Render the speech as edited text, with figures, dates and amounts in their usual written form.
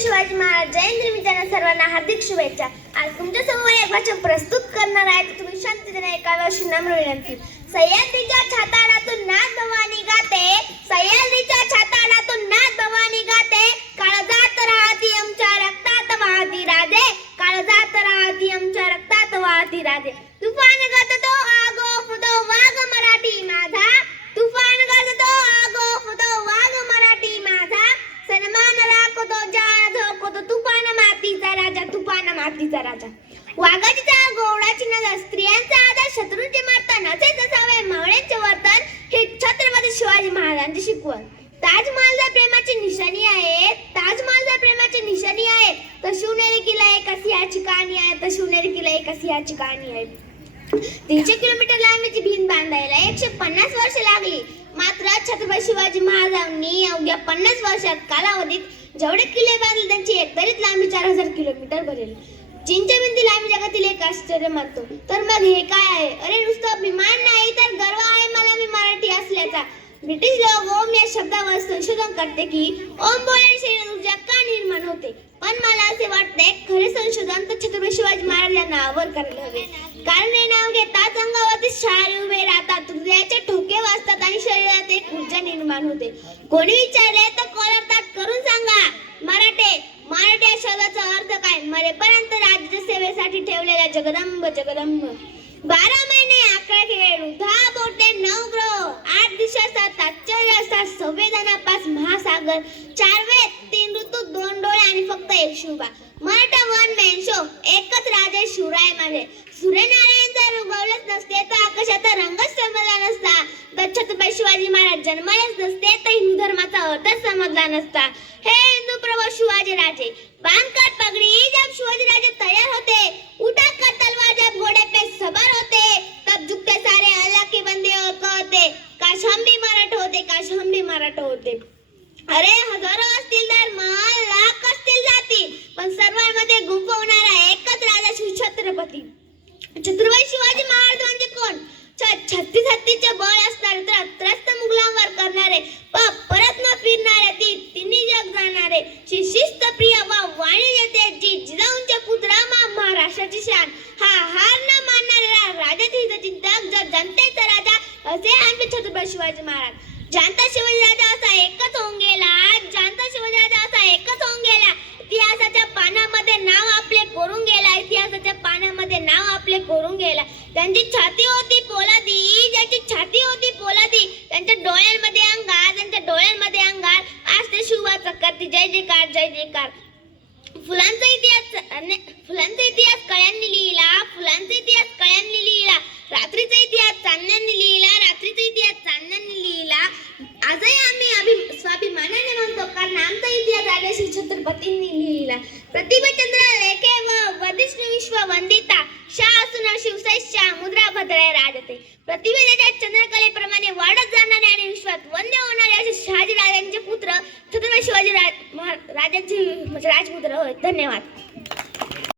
शिवाजी महाराज जयंती निमित्ताने सर्वांना हार्दिक शुभेच्छा। आज तुमच्या समोर एक वाचन प्रस्तुत करणार आहे, तर तुम्ही शांततेने ऐकावे अशी नम्र विनंती। सह्याद्रीच्या छाताडातून नाथ भवानी गाते, सह्याद्रीच्या छाताडातून नाथ भवानी गाते, काळजात राहती आमच्या रक्तात वाहती राजे, काळजात राहती आमच्या रक्तात वाहती राजे। तुफान गाजतो आगोफ तो वाघ मराठी माझा, तुफान गाजतो आगोफ तो वाघ मराठी माझा, सन्मान राखतो जान झोकतो तुफान मातीचा राजा, तुफान मातीचा राजा। वाघाची चाल गोवळाची नजर, स्त्रियांचा आदर, शत्रूंचे मारता नसेच असावे मावळ्यांचे वर्तन, हे छत्रपती शिवाजी महाराजांची शिकवण। ताजमहल जर प्रेमाची निशाणी आहे, ताजमहल जर प्रेमाची निशाणी आहे, तर शिवनेरी किल्ला एक सिंहाची कहाणी आहे, तर शिवनेरी किल्ला एक सिंहाची कहाणी आहे। 300 किलोमीटर लांबीची भिंत बांधायला 150 वर्ष लागली, मात्र छत्रपती शिवाजी महाराजांनी अवघ्या 50 वर्षात कालावधीत जेवढे किल्ले बांधले त्यांची एकत्रित लांबी 4000 किलोमीटर भरेल। चीनच्या भिंती लांबी जगातील एक आश्चर्य मानतो, तर मग हे काय आहे? अरे नुसतं अभिमान नाही, तर गर्व आहे मला मी मराठी असल्याचा। ब्रिटिश लोक ओम या शब्दावर संशोधन करते की ओम बोलण्याची ऊर्जा का निर्माण होते, पण मला असे वाटते खरे संशोधन तर छत्रपती शिवाजी महाराज या नावावर करायला हवे, कारण हे नाव घेताच अंगावरती शाल उभे राहतात, हृदयाचे ठोके वाजतात आणि शरीरात एक ऊर्जा निर्माण होते। कोणी विचारले तर कॉलर ताट करून सांगा, मराठे या शब्दाचा अर्थ काय? मरेपर्यंत राज्याच्या सेवेसाठी ठेवलेल्या जगदंब जगदंब। 12 महिने 11 खेळ, 10 बोटे 9 ग्रह, 8 दिशा 7 आश्चर्य असतात, संवेदना 5 महासागर, 4 वेद 3 ऋतू 2 डोळे आणि फक्त एक Shivba. Maratha one man show, एकच राजे शिवराय माझे। सूर्यनारायण जर उगवलेच नसते तर आकाशाचा रंगच समजला नसता, तर छत्रपती शिवाजी महाराज जन्मलेच नसते तर हिंदू धर्माचा अर्थच समजला नसता। हे हिंदू प्रभू शिवाजी राजे, बांधकर पगड़ी जब शिवाजी राजे तैयार होते, उठा कर तलवार जब घोड़े पे सवार होते, तब झुकते सारे अल्लाह के बंदे और कहते काश हम भी मराठा होते, काश हम भी मराठा होते। अरे हजारो असतील धर्म, लाख असतील जाती, पण सर्वांमध्ये गुंफवणारा एकच राजा शिव छत्रपती शिवाजी महाराज म्हणजे कोण? 36 हत्तीचे बळ असणारे, तर त्रस्त मुघलांवर करणारे, परत न फिरणारे, तिन्ही जग जाणारे, शिस्त प्रिय व वाणिज्य जिजाऊंचे पुत्र, महाराष्ट्राची शान, हा हार न मानणारा राजाचे हितचिंतक, जनतेचा राजा असे आमचे छत्रपती शिवाजी महाराज। जानता शिवाजी राजा असा एकच होऊन गेला, जानता शिवाजी राजा असा एकच होऊन गेला, इतिहासाच्या पानामध्ये नाव आपले कोरून गेला, इतिहासाच्या पानामध्ये नाव आपले कोरून गेला। त्यांची छाती होती पोलादी, ज्याची छाती होती पोलादी, त्यांच्या डोळ्यांमध्ये अंगार, त्यांच्या डोळ्यांमध्ये अंगार, आज ते शिवाचा करती जय जयकार जय जयकार। फुलांचा इतिहास कळ्यांनी लिहिला, फुलांचा इतिहास कळ्यांनी लिहिला, रात्रीचा इतिहास चांदण्यांनी लिहिला, रात्रीचा इतिहास चांदण्यांनी लिहिला। आजही आम्ही स्वाभिमानाने म्हणतो, कारण आमचा इतिहास राजश्री छत्रपतींनी लिहिला। प्रतिभाचंद्र लेखे व वधिष्णु विश्व वंदिता, शाह सुन शिवसैश्या मुद्रा भद्रय राजते। प्रतिभेच्या चंद्रकलेप्रमाणे वाढत जाणारे आणि विश्वात वंद्य होणारे असे शहाजी राजांचे पुत्र छत्रपती शिवाजी राजांचे राजपुत्र होय। धन्यवाद।